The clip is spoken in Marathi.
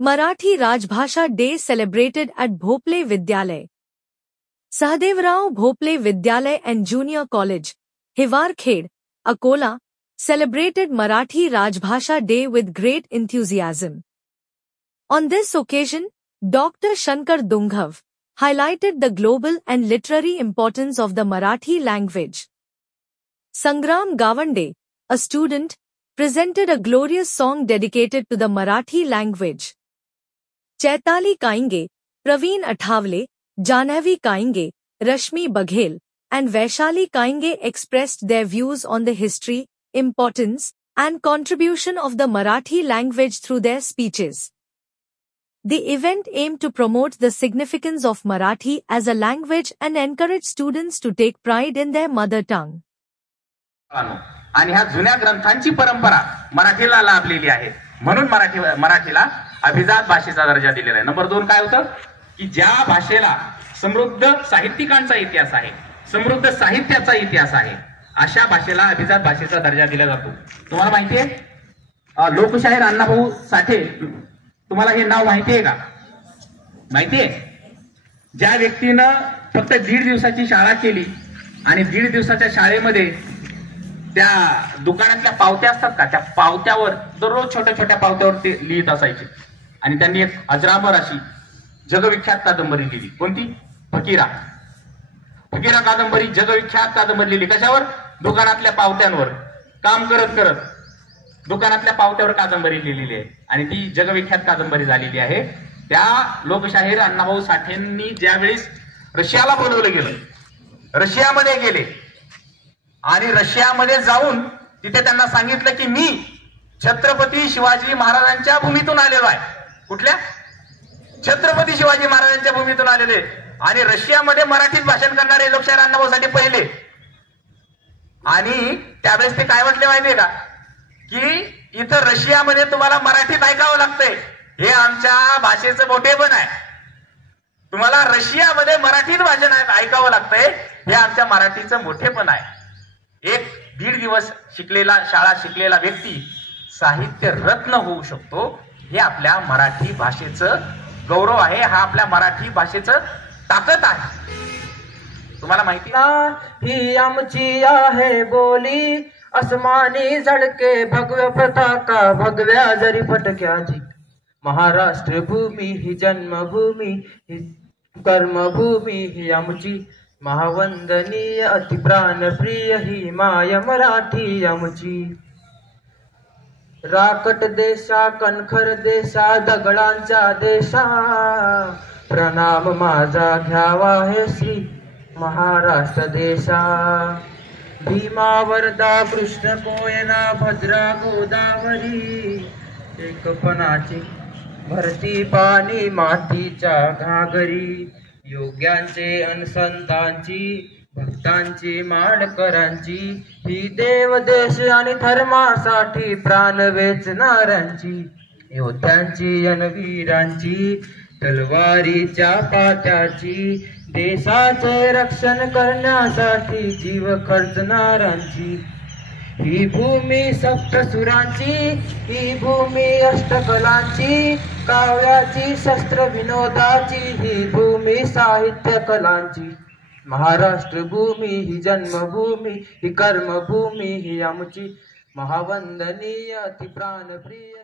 Marathi Rajbhasha Day celebrated at Bhople Vidyalay. Sahadevrao Bhople Vidyalay and Junior College, Hiwarkhed, Akola, celebrated Marathi Rajbhasha Day with great enthusiasm. On this occasion, Dr. Shankar Dunghav highlighted the global and literary importance of the Marathi language. Sangram Gawande, a student, presented a glorious song dedicated to the Marathi language. Chaitali Kainge, Praveen Athavale, Janhavi Kainge, Rashmi Baghel, and Vaishali Kainge expressed their views on the history, importance, and contribution of the Marathi language through their speeches. The event aimed to promote the significance of Marathi as a language and encourage students to take pride in their mother tongue. आणि ह्या जुन्या ग्रंथांची परंपरा मराठीला लाभलेली आहे म्हणून मराठीला अभिजात भाषेचा दर्जा दिलेला आहे. नंबर 2 काय होतं की ज्या भाषेला समृद्ध साहित्यिकांचा इतिहास आहे, समृद्ध साहित्याचा इतिहास आहे, अशा भाषेला अभिजात भाषेचा दर्जा दिला जातो. तुम्हाला माहिती आहे लोकशाहीर अण्णाभाऊ साठे, तुम्हाला हे नाव माहिती आहे का? माहिती आहे? ज्या व्यक्तीनं फक्त 1.5 दिवसाची शाळा केली आणि 1.5 दिवसाच्या शाळेमध्ये त्या दुकानातल्या पावत्या असतात का, त्या पावत्यावर दररोज छोट्या छोट्या पावत्यावर ते लिहित असायचे आणि त्यांनी एक अजरामर अशी जगविख्यात कादंबरी लिहिली. कोणती? फकीरा. फकीरा कादंबरी जगविख्यात कादंबरी लिहिली. कशावर? दुकानातल्या पावत्यांवर. काम करत करत दुकानातल्या पावत्यावर कादंबरी लिहिलेली आहे आणि ती जगविख्यात कादंबरी झालेली आहे. त्या लोकशाहीर अण्णाभाऊ साठेंनी ज्यावेळेस रशियाला बोलवलं गेलं, रशियामध्ये गेले आणि रशियामध्ये जाऊन तिथे त्यांना सांगितलं की मी छत्रपती शिवाजी महाराजांच्या भूमीतून आलेलो आहे. कुठल्या? छत्रपती शिवाजी महाराजांच्या भूमीतून आलेले. आणि रशियामध्ये मराठीत भाषण करणारे लोकशाहीर अण्णाभाऊ साठे पहिले. आणि त्यावेळेस ते काय म्हटले माहितीये का की इथं रशियामध्ये तुम्हाला मराठीत ऐकावं लागतंय, हे आमच्या भाषेचं मोठेपण आहे. तुम्हाला रशियामध्ये मराठीत भाषण ऐकावं लागतंय, हे आमच्या मराठीचं मोठेपण आहे. 1.5 दिवस शिकलेला, शाळा शिकलेला व्यक्ती साहित्य रत्न होऊ शकतो. हे आपल्या मराठी भाषेचं गौरव आहे, हा आपल्या मराठी भाषेचं ताकद आहे. तुम्हाला माहिती ही आमची आहे बोली, अस्मानी झळके भगव्य पताका, भगव्या जरी फटक्याची. महाराष्ट्र भूमी ही जन्मभूमी, ही कर्मभूमी ही आमची. महावंदनीय अतिप्राण प्रिय ही माय मराठी आमची. राकट देशा कणखर देशा दगडांच्या देशा, प्रणाम माझा घ्यावा हे श्री महाराष्ट्र देशा. भीमा वर्धा कृष्ण कोयना भद्रा गोदावरी, एकपणाची भरती पाणी मातीच्या घागरी. योग्यांचे अनसंतांची भक्तांची माडकरांची, ही देव देश आणि धर्मासाठी प्राण वेचणाऱ्यांची. योद्ध्यांची अनवीरांची तलवारीच्या पात्याची, देशाचे रक्षण करण्यासाठी जीव खर्चणाऱ्यांची. ही भूमी सप्तसुरांची, ही भूमी अष्टकलांची, काव्याची शस्त्र विनोदाची, ही भूमी साहित्य कलांची. महाराष्ट्र भूमी ही जन्मभूमी, ही कर्मभूमी ही आमची. महावंदनीय अतिप्राण प्रिय